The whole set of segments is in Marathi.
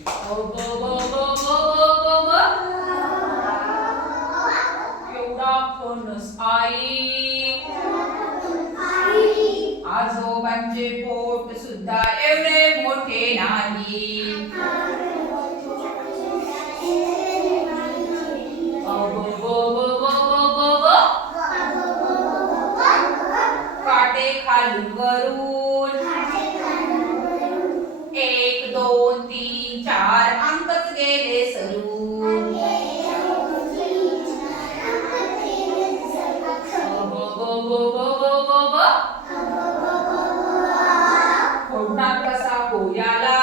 ब ब ब ब ब ब ब. एवढा फणस आई. आजोबांचे पोट सुद्धा एवढे मोठे नाही. ब ब ब ब ब ब ब. काटे खालून वरून. 1 2 3 4 अंकच गेले सरून. ब ब ब ब ब ब. फोडणार कसा पोयाला.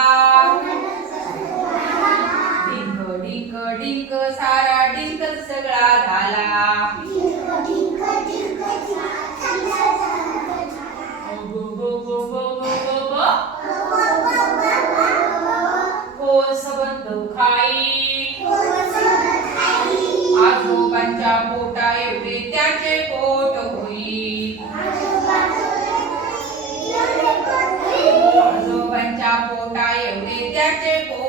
डिंक डिंक डिंक सारा डिंकच सगळा झाला. ब ब ब ब ब ब. कोण सबंध खाई. आजोबांच्या पोटा एवढे त्याचे पोट होई. आजोबांच्या पोटा एवढे त्याचे पोट